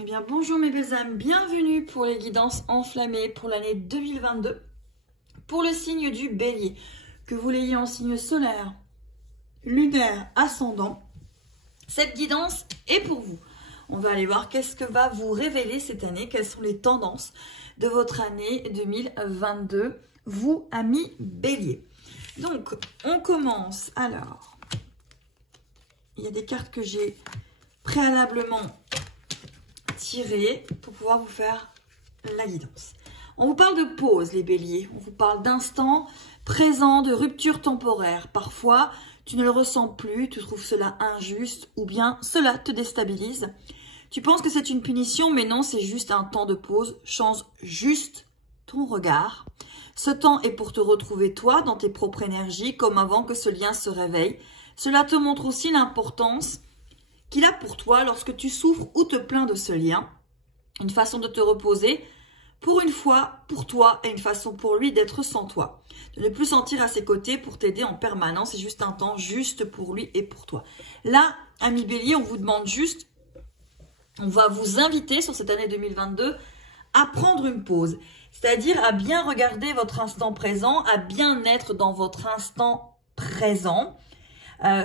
Eh bien, bonjour mes belles âmes, bienvenue pour les guidances enflammées pour l'année 2022, pour le signe du Bélier, que vous l'ayez en signe solaire, lunaire, ascendant. Cette guidance est pour vous. On va aller voir qu'est-ce que va vous révéler cette année, quelles sont les tendances de votre année 2022, vous, amis Bélier. Donc, on commence. Alors, il y a des cartes que j'ai préalablement tirées pour pouvoir vous faire la guidance. On vous parle de pause, les béliers. On vous parle d'instant présent, de rupture temporaire. Parfois, tu ne le ressens plus, tu trouves cela injuste ou bien cela te déstabilise. Tu penses que c'est une punition, mais non, c'est juste un temps de pause. Change juste ton regard. Ce temps est pour te retrouver toi dans tes propres énergies, comme avant que ce lien se réveille. Cela te montre aussi l'importance qu'il a pour toi lorsque tu souffres ou te plains de ce lien. Une façon de te reposer pour une fois pour toi et une façon pour lui d'être sans toi. De ne plus sentir à ses côtés pour t'aider en permanence. C'est juste un temps juste pour lui et pour toi. Là, amis bélier, on vous demande juste, on va vous inviter sur cette année 2022 à prendre une pause. C'est-à-dire à bien regarder votre instant présent, à bien être dans votre instant présent.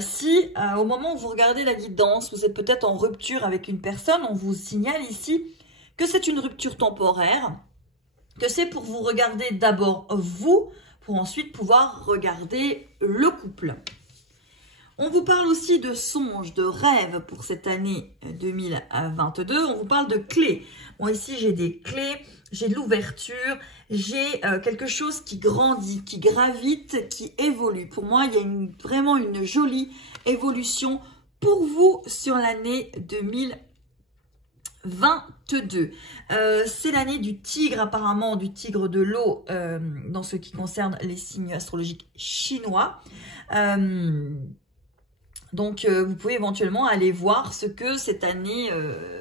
Si au moment où vous regardez la guidance, vous êtes peut-être en rupture avec une personne, on vous signale ici que c'est une rupture temporaire, que c'est pour vous regarder d'abord vous, pour ensuite pouvoir regarder le couple. On vous parle aussi de songes, de rêves pour cette année 2022. On vous parle de clés. Bon, ici, j'ai des clés, j'ai de l'ouverture, j'ai quelque chose qui grandit, qui gravite, qui évolue. Pour moi, il y a vraiment une jolie évolution pour vous sur l'année 2022. C'est l'année du tigre, apparemment, du tigre de l'eau, dans ce qui concerne les signes astrologiques chinois. Donc, vous pouvez éventuellement aller voir ce que cette année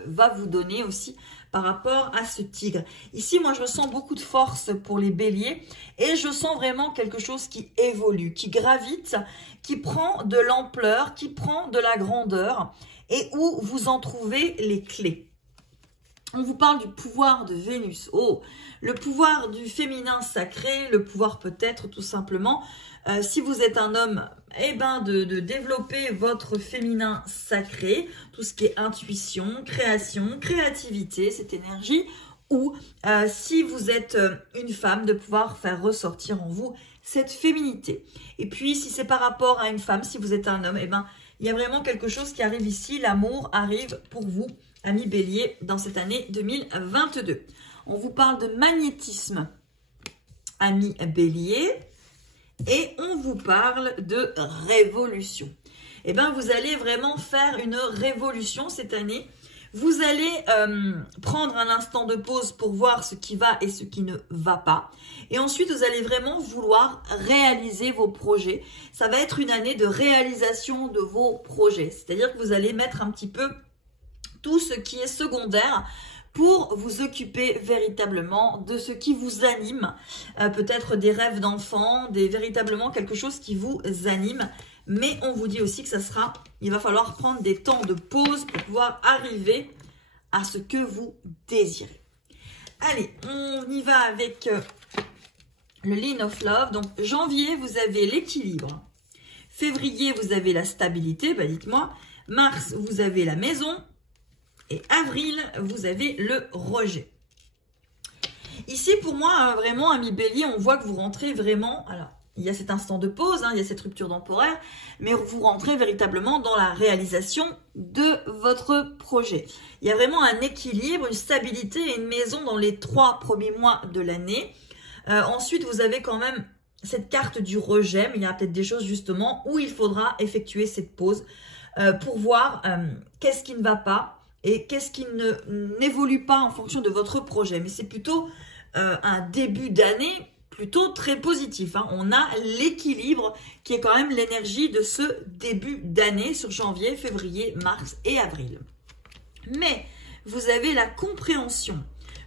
va vous donner aussi par rapport à ce tigre. Ici, moi, je sens beaucoup de force pour les béliers et je sens vraiment quelque chose qui évolue, qui gravite, qui prend de l'ampleur, qui prend de la grandeur et où vous en trouvez les clés. On vous parle du pouvoir de Vénus. Oh, le pouvoir du féminin sacré, le pouvoir peut-être tout simplement, si vous êtes un homme, eh ben de développer votre féminin sacré, tout ce qui est intuition, création, créativité, cette énergie, ou si vous êtes une femme, de pouvoir faire ressortir en vous cette féminité. Et puis, si c'est par rapport à une femme, si vous êtes un homme, eh ben il y a vraiment quelque chose qui arrive ici, l'amour arrive pour vous, amis bélier, dans cette année 2022. On vous parle de magnétisme, amis bélier, et on vous parle de révolution. Eh bien, vous allez vraiment faire une révolution cette année. Vous allez prendre un instant de pause pour voir ce qui va et ce qui ne va pas. Et ensuite, vous allez vraiment vouloir réaliser vos projets. Ça va être une année de réalisation de vos projets. C'est-à-dire que vous allez mettre un petit peu tout ce qui est secondaire pour vous occuper véritablement de ce qui vous anime, peut-être des rêves d'enfants, véritablement quelque chose qui vous anime. Mais on vous dit aussi que il va falloir prendre des temps de pause pour pouvoir arriver à ce que vous désirez. Allez, on y va avec le Line of Love. Donc, janvier, vous avez l'équilibre. Février, vous avez la stabilité, bah dites-moi. Mars, vous avez la maison. Et avril, vous avez le rejet. Ici, pour moi, vraiment, amis bélier, on voit que vous rentrez vraiment... Alors, il y a cet instant de pause, il y a cette rupture temporaire, mais vous rentrez véritablement dans la réalisation de votre projet. Il y a vraiment un équilibre, une stabilité et une maison dans les 3 premiers mois de l'année. Ensuite, vous avez quand même cette carte du rejet, mais il y a peut-être des choses justement où il faudra effectuer cette pause pour voir qu'est-ce qui ne va pas. Et qu'est-ce qui n'évolue pas en fonction de votre projet. Mais c'est plutôt un début d'année plutôt très positif. On a l'équilibre qui est quand même l'énergie de ce début d'année sur janvier, février, mars et avril. Mais vous avez la compréhension.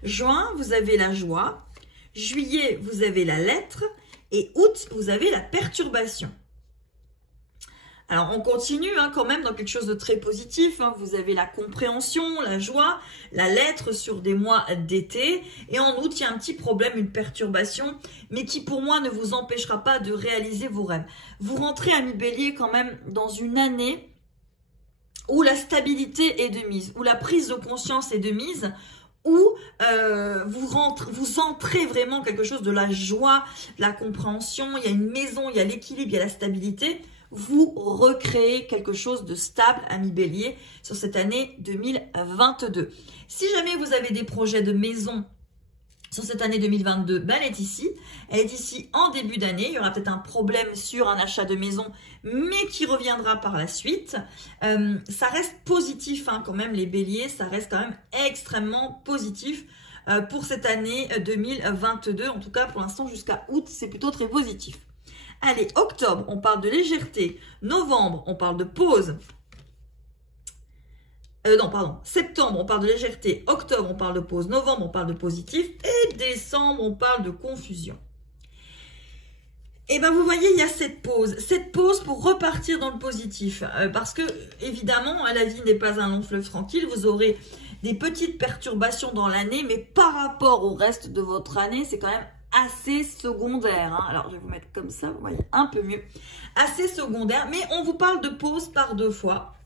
Juin, vous avez la joie. Juillet, vous avez la lettre. Et août, vous avez la perturbation. Alors, on continue quand même dans quelque chose de très positif. Vous avez la compréhension, la joie, la lettre sur des mois d'été. Et en août, il y a un petit problème, une perturbation, mais qui pour moi ne vous empêchera pas de réaliser vos rêves. Vous rentrez, ami Bélier, quand même dans une année où la stabilité est de mise, où la prise de conscience est de mise, où vous entrez vraiment quelque chose de la joie, de la compréhension. Il y a une maison, il y a l'équilibre, il y a la stabilité. Vous recréez quelque chose de stable, ami Bélier, sur cette année 2022. Si jamais vous avez des projets de maison sur cette année 2022, ben elle est ici. Elle est ici en début d'année. Il y aura peut-être un problème sur un achat de maison, mais qui reviendra par la suite. Ça reste positif quand même, les béliers. Ça reste quand même extrêmement positif pour cette année 2022. En tout cas, pour l'instant, jusqu'à août, c'est plutôt très positif. Allez, octobre, on parle de légèreté. Novembre, on parle de pause. Septembre, on parle de légèreté. Octobre, on parle de pause. Novembre, on parle de positif. Et décembre, on parle de confusion. Et bien, vous voyez, il y a cette pause. Cette pause pour repartir dans le positif. Parce que, évidemment, la vie n'est pas un long fleuve tranquille. Vous aurez des petites perturbations dans l'année. Mais par rapport au reste de votre année, c'est quand même assez secondaire. Alors, je vais vous mettre comme ça, vous voyez, un peu mieux. Assez secondaire. Mais on vous parle de pause par 2 fois.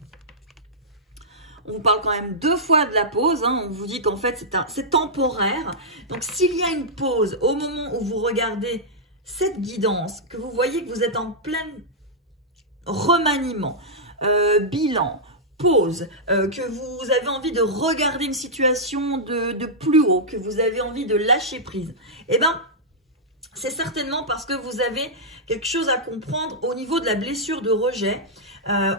On vous parle quand même 2 fois de la pause. On vous dit qu'en fait, c'est temporaire. Donc, s'il y a une pause au moment où vous regardez cette guidance, que vous voyez que vous êtes en plein remaniement, bilan, pause, que vous avez envie de regarder une situation de plus haut, que vous avez envie de lâcher prise, eh bien, c'est certainement parce que vous avez quelque chose à comprendre au niveau de la blessure de rejet,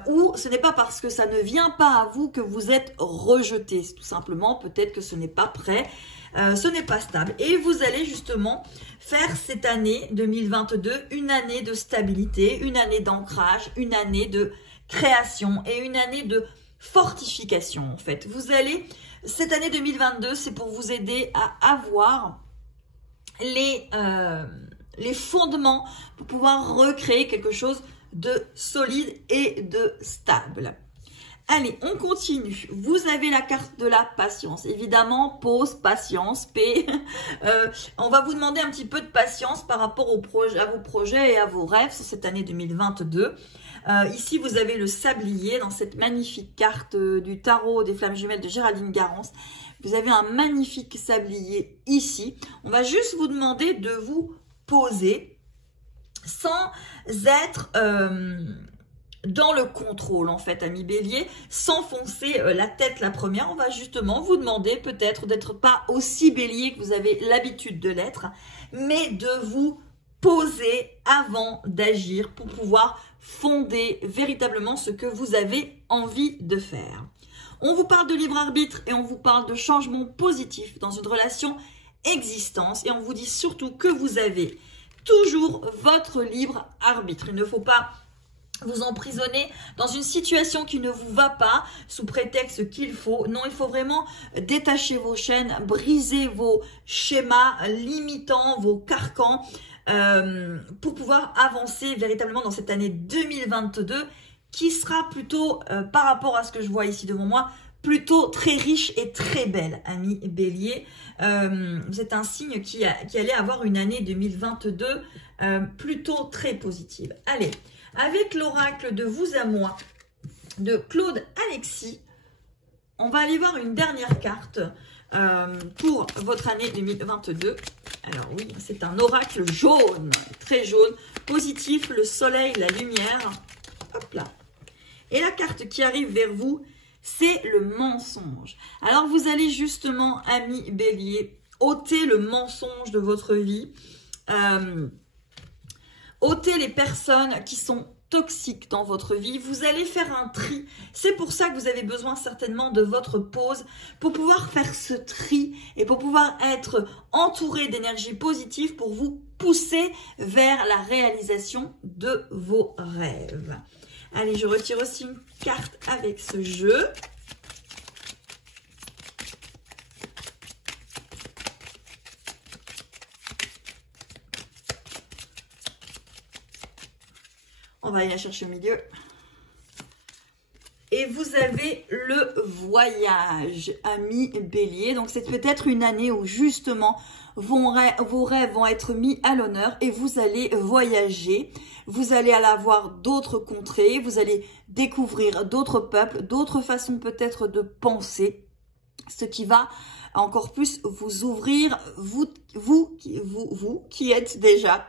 ou ce n'est pas parce que ça ne vient pas à vous que vous êtes rejeté. Tout simplement, peut-être que ce n'est pas prêt, ce n'est pas stable. Et vous allez justement faire cette année 2022 une année de stabilité, une année d'ancrage, une année de création et une année de fortification en fait. Vous allez, cette année 2022, c'est pour vous aider à avoir les fondements pour pouvoir recréer quelque chose de solide et de stable. Allez, on continue. Vous avez la carte de la patience. Évidemment, pause, patience, paix. On va vous demander un petit peu de patience par rapport à vos projets et à vos rêves sur cette année 2022. Ici, vous avez le sablier dans cette magnifique carte du tarot des flammes jumelles de Géraldine Garance. Vous avez un magnifique sablier ici. On va juste vous demander de vous poser sans être dans le contrôle en fait, ami bélier, sans foncer la tête la première. On va justement vous demander peut-être d'être pas aussi bélier que vous avez l'habitude de l'être, mais de vous poser avant d'agir pour pouvoir fonder véritablement ce que vous avez envie de faire. On vous parle de libre arbitre et on vous parle de changement positif dans une relation existence, et on vous dit surtout que vous avez toujours votre libre arbitre. Il ne faut pas vous emprisonner dans une situation qui ne vous va pas sous prétexte qu'il faut. Non, il faut vraiment détacher vos chaînes, briser vos schémas limitants, vos carcans, pour pouvoir avancer véritablement dans cette année 2022 qui sera plutôt, par rapport à ce que je vois ici devant moi, plutôt très riche et très belle, ami bélier. Vous êtes un signe qui allait avoir une année 2022 plutôt très positive. Allez, avec l'oracle de vous à moi de Claude Alexis, on va aller voir une dernière carte pour votre année 2022. Alors oui, c'est un oracle jaune, très jaune, positif, le soleil, la lumière. Hop là. Et la carte qui arrive vers vous, c'est le mensonge. Alors vous allez justement, ami bélier, ôter le mensonge de votre vie, ôter les personnes qui sont toxiques dans votre vie. Vous allez faire un tri. C'est pour ça que vous avez besoin certainement de votre pause pour pouvoir faire ce tri et pour pouvoir être entouré d'énergie positive pour vous pousser vers la réalisation de vos rêves. Allez, je retire aussi une carte avec ce jeu. On va aller la chercher au milieu. Et vous avez le voyage, amis bélier. Donc, c'est peut-être une année où justement, vos rêves vont être mis à l'honneur et vous allez voyager. Vous allez aller voir d'autres contrées, vous allez découvrir d'autres peuples, d'autres façons peut-être de penser, ce qui va encore plus vous ouvrir, vous qui êtes déjà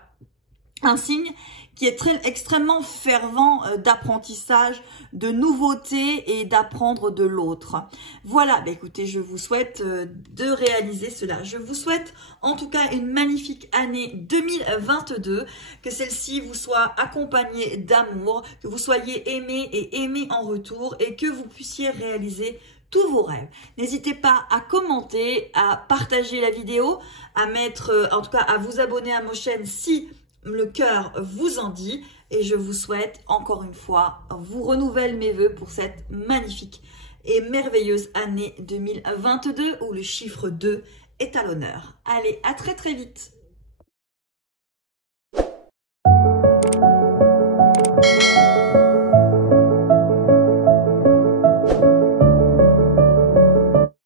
un signe qui est extrêmement fervent d'apprentissage, de nouveautés et d'apprendre de l'autre. Voilà, bah écoutez, je vous souhaite de réaliser cela. Je vous souhaite en tout cas une magnifique année 2022, que celle-ci vous soit accompagnée d'amour, que vous soyez aimé et aimé en retour et que vous puissiez réaliser tous vos rêves. N'hésitez pas à commenter, à partager la vidéo, à mettre, en tout cas à vous abonner à ma chaîne si le cœur vous en dit, et je vous souhaite encore une fois, vous renouvelle mes vœux pour cette magnifique et merveilleuse année 2022 où le chiffre 2 est à l'honneur. Allez, à très très vite.